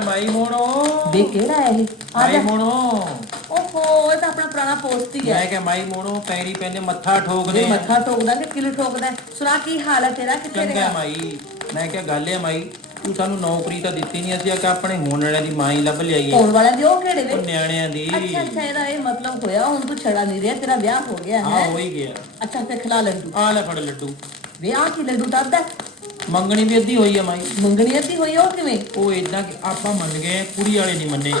ਮਾਈ ਮੋਣੋ। ਵੇ ਕਿਹੜਾ ਹੈ ਇਹ? ਆ ਮਾਈ ਜਾ ਮੋਣੋ। ਓਹੋ ਇਹ ਤਾਂ ਆਪਣਾ ਪੁਰਾਣਾ ਪੋਸਟ ਹੀ ਹੈ ਮੈਂ ਕਿਹਾ ਮਾਈ ਮੋਣੋ ਪੈਰੀ ਪੈਂਦੇ ਮੱਥਾ ਵੇ ਠੋਕਦੇ ਆ। ਮੱਥਾ ਠੋਕਦਾ ਕਿ ਕਿਲੋ ਠੋਕਦਾ? ਹੈ? ਸੁਣਾ ਕੀ ਹਾਲ ਹੈ ਤੇਰਾ? ਕਿੱਥੇ ਚੰਗਾ ਰਿਹਾ? ਮਾਈ। ਮੈਂ ਕਿਹਾ ਗੱਲ ਹੈ ਮਾਈ ਤੂੰ ਸਾਨੂੰ ਨੌਕਰੀ ਤਾਂ ਦਿੱਤੀ ਨਹੀਂ ਅਸੀਂ ਕਿ ਆਪਣੇ ਹੋਣ ਵਾਲਿਆਂ ਦੀ ਮਾਂ ਹੀ ਲੱਭ ਲਿਆਈਏ। ਹੋਣ ਵਾਲਿਆਂ ਦੀ ਉਹ ਕਿਹੜੇ ਉਹ ਵੇ ਨਿਆਣਿਆਂ ਦੀ। ਅੱਛਾ ਅੱਛਾ ਇਹਦਾ ਇਹ ਮਤਲਬ ਹੋਇਆ ਹੁਣ ਤੂੰ ਛੜਾ ਨਹੀਂ ਰਿਹਾ ਤੇਰਾ ਵਿਆਹ ਹੋ ਗਿਆ ਹਾਂ ਹੈ? ਹੋ ਹੀ ਗਿਆ। ਅੱਛਾ ਤੇ ਖਿਲਾ ਲੱਡੂ। ਆ ਲੈ ਫੜ ਲੱਡੂ। ਵਿਆਹ ਕੀ ਲੱਡੂ ਦੱਸਦਾ ਮੰਗਣੀ ਵੀ ਅੱਧੀ ਹੋਈ ਆ ਮਾਈ। ਮੰਗਣੀ ਅੱਧੀ ਹੋਈ ਉਹ ਕਿਵੇਂ? ਉਹ ਇਦਾਂ ਕਿ ਆਪਾਂ ਮੰਨ ਗਏ ਕੁੜੀ ਵਾਲੇ ਨਹੀਂ ਮੰਨੇ।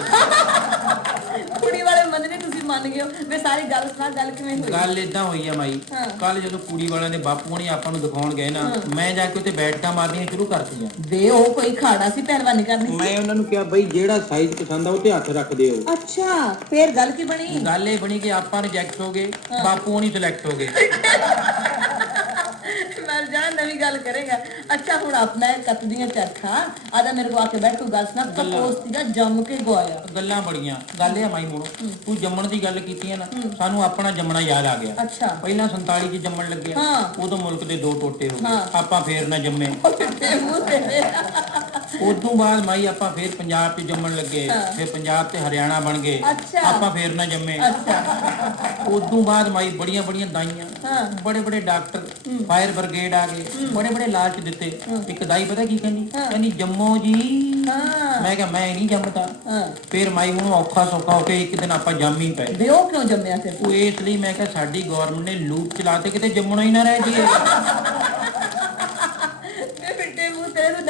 ਕੁੜੀ ਵਾਲੇ ਮੰਨਨੇ ਤੁਸੀਂ ਮੰਨ ਗਏ ਹੋ। ਵੇ ਸਾਰੀ ਗੱਲ ਸੁਣਾ ਗੱਲ ਕਿਵੇਂ ਹੋਈ? ਗੱਲ ਇਦਾਂ ਹੋਈ ਆ ਮਾਈ। ਹਾਂ। ਕੱਲ ਜਦੋਂ ਕੁੜੀ ਵਾਲਿਆਂ ਦੇ ਬਾਪੂ ਨੇ ਆਪਾਂ ਨੂੰ ਦਿਖਾਉਣ ਗਏ ਨਾ ਮੈਂ ਜਾ ਕੇ ਉੱਤੇ ਬੈਠਕਾਂ ਮਾਰਨੀਆਂ ਸ਼ੁਰੂ ਕਰਤੀਆਂ। ਵੇ ਉਹ ਕੋਈ ਖਾੜਾ ਸੀ ਪਹਿਲਵਾਨੀ ਕਰਨੀ ਮੈਂ ਉਹਨਾਂ ਨੂੰ ਕਿਹਾ ਬਈ ਜਿਹੜਾ ਸਾਈਜ਼ ਪਸੰਦ ਆ ਉਹ ਤੇ ਹੱਥ ਰੱਖ ਦਿਓ। ਅੱਛਾ ਫੇਰ ਗੱਲ ਕੀ ਬਣੀ? ਗੱਲ ਇਹ ਬਣੀ ਕਿ ਆਪਾਂ ਰਿਜੈਕਟ ਹੋ ਗਏ ਬਾਪੂ ਨਹੀਂ ਸਿਲੈਕਟ ਹੋ ਗਏ। ਮੈਂ ਜਾਣ ਨਵੀਂ ਗੱਲ ਕਰੇਗਾ। ਅੱਛਾ ਹੁਣ ਆਪਣਾ ਇਹ ਕੱਤ ਦੀਆਂ ਚਰਖਾ ਆਦਾ ਮੇਰੇ ਕੋ ਆ ਕੇ ਬੈਠ ਤੂੰ ਗੱਲ ਸੁਣਾ ਤਪੋਸ ਸੀਗਾ ਜੰਮ ਕੇ ਗਵਾਇਆ। ਗੱਲਾਂ ਬੜੀਆਂ ਗੱਲ ਇਹ ਆ ਮਾਈ ਮੋੜੋ ਤੂੰ ਜੰਮਣ ਦੀ ਗੱਲ ਕੀਤੀ ਹੈ ਨਾ ਸਾਨੂੰ ਆਪਣਾ ਜੰਮਣਾ ਯਾਦ ਆ ਗਿਆ। ਅੱਛਾ। ਪਹਿਲਾਂ 47 ਚ ਜੰਮਣ ਲੱਗਿਆ। ਉਦੋਂ ਮੁਲਕ ਦੇ ਦੋ ਟੋਟੇ ਹੋ। ਗਏ। ਆਪਾਂ ਫੇਰ ਨਾ ਜੰਮੇ। ਉਹ ਫਿੱਟੇ ਮੂੰਹ ਤੇਰੇ ਉਦੋਂ ਬਾਅਦ ਮਾਈ ਆਪਾਂ ਫੇਰ ਪੰਜਾਬ 'ਚ ਜੰਮਣ ਲੱਗੇ। ਫੇਰ ਪੰਜਾਬ ਤੇ ਹਰਿਆਣਾ ਬਣ ਗਏ। ਆਪਾਂ ਫੇਰ ਨਾ ਜੰਮੇ। ਉਦੋਂ ਬਾਅਦ ਮਾਈ ਬੜੀਆਂ ਬੜੀਆਂ ਦਾਈਆਂ। ਬੜੇ ਬੜੇ ਡਾਕਟਰ ਫਾਇਰ ਬ੍ਰਿਗੇਡ ਆ ਗਏ। ਬੜੇ ਬੜੇ ਲਾਲਚ ਦਿੱਤੇ। ਇੱਕ ਦਾਈ ਪਤਾ ਕੀ ਕਹਿੰਦੀ? ਕਹਿੰਦੀ ਜੰਮੋ ਜੀ। ਮੈਂ ਕਿਹਾ ਮੈਂ ਨਹੀਂ ਜੰਮਦਾ। ਫੇਰ ਮਾਈ ਹੁਣ ਔਖਾ ਸੌਖਾ ਹੋ ਕੇ ਇੱਕ ਦਿਨ ਆਪਾਂ ਜੰਮ ਹੀ ਪਏ। ਵੇ ਉਹ ਕਿਉਂ ਜੰਮਿਆ ਫਿਰ? ਉਹ ਇਸ ਲਈ ਮੈਂ ਕਿਹਾ ਸਾਡੀ ਗਵਰਨਮੈਂਟ ਨੇ ਲੂਪ ਚਲਾਤੇ ਕਿਤੇ ਜੰਮਣਾ ਹੀ ਨਾ ਰਹਿ ਜੀਏ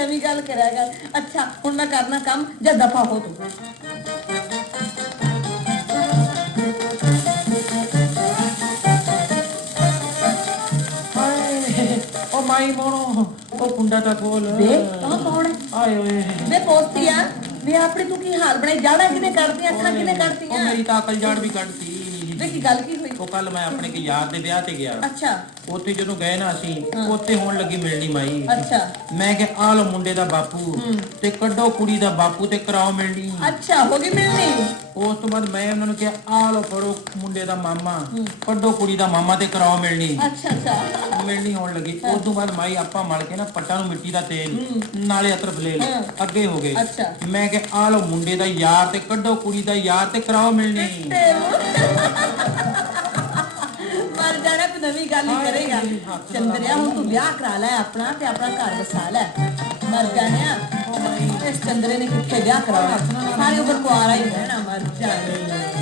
ਤੋਂ ਨਵੀਂ ਗੱਲ ਕਰਿਆਗਾ ਅੱਛਾ ਹੁਣ ਮੈਂ ਕਰਨਾ ਕੰਮ ਜਾਂ ਦਫਾ ਹੋ ਤੂੰ? ਹਾਏ ਉਹ ਮਾਈ ਮੋਣੋ ਉਹ ਕੁੰਡਾ ਤਾਂ ਖੋਲ ਵੇ ਕੌਣ ਕੌਣ ਹੈ ਆਏ ਓਏ ਵੇ ਪੋਸਤੀ ਆ। ਵੇ ਆਪਣੀ ਤੂੰ ਕੀ ਹਾਲ ਬਣਾਈ? ਜਾੜਾ ਕਿਨੇ ਕੱਢਦੀਆਂ ਅੱਖਾਂ ਕਿਨੇ ਉਹ ਕੱਢਦੀਆਂ ਮੇਰੀ ਤਾਂ ਅਕਲ ਜਾੜ ਵੀ ਕੱਢਤੀ। ਵੇ ਕੀ ਗੱਲ ਕੀ ਹੋਈ? ਉਹ ਕੱਲ ਮੈਂ ਆਪਣੇ ਕੇ ਯਾਰ ਦੇ ਵਿਆਹ ਤੇ ਗਿਆ। ਅੱਛਾ। ਉੱਥੇ ਜਦੋਂ ਗਏ ਨਾ ਅਸੀਂ ਉੱਥੇ ਹੋਣ ਲੱਗੀ ਮਿਲਣੀ ਮਾਈ। ਅੱਛਾ। ਮੈਂ ਕਿਹਾ ਆਹ ਲੋ ਮੁੰਡੇ ਦਾ ਬਾਪੂ ਤੇ ਕੱਢੋ ਕੁੜੀ ਦਾ ਬਾਪੂ ਤੇ ਕਰਾਓ ਮਿਲਣੀ। ਅੱਛਾ ਹੋ ਗਈ ਮਿਲਣੀ? ਉਸ ਤੋਂ ਬਾਅਦ ਮੈਂ ਉਹਨਾਂ ਨੂੰ ਕਿਹਾ ਆਹ ਲੋ ਫੜੋ ਮੁੰਡੇ ਦਾ ਮਾਮਾ ਕੱਢੋ ਕੁੜੀ ਦਾ ਮਾਮਾ ਤੇ ਕਰਾਓ ਮਿਲਣੀ। ਅੱਛਾ ਅੱਛਾ। ਮਿਲਣੀ ਹੋਣ ਲੱਗੀ। ਉਸ ਤੋਂ ਬਾਅਦ ਮਾਈ ਆਪਾਂ ਮਲ ਕੇ ਨਾ ਪੱਟਾਂ ਨੂੰ ਮਿੱਟੀ ਦਾ ਤੇਲ ਨਾਲੇ ਅਤਰ ਫਲੇਲ ਅੱਗੇ ਹੋ ਗਏ। ਮੈਂ ਕਿਹਾ ਆਹ ਲੋ ਮੁੰਡੇ ਦਾ ਯਾਰ ਤੇ ਕੱਢੋ ਕੁੜੀ ਦਾ ਯਾਰ ਤੇ ਕਰਾਓ ਮਿਲਣੀ। ਮਰ ਜਾਣਾ ਨਵੀਂ ਗੱਲ ਕਰੇਗਾ। ਚੰਦਰਿਆ ਹੁਣ ਤੂੰ ਵਿਆਹ ਕਰਾ ਲੈ ਆਪਣਾ ਤੇ ਆਪਣਾ ਘਰ ਵਸਾ ਲੈ। ਮਰ ਜਾਣਿਆ। ਇਸ ਚੰਦਰੇ ਨੇ ਕਿੱਥੇ ਵਿਆਹ ਕਰਾਉਣਾ? ਸਾਰੀ ਉਮਰ ਕੁਆਰਾ ਹੀ ਰਹਿਣਾ ਮਰ ਜਾਣੇ।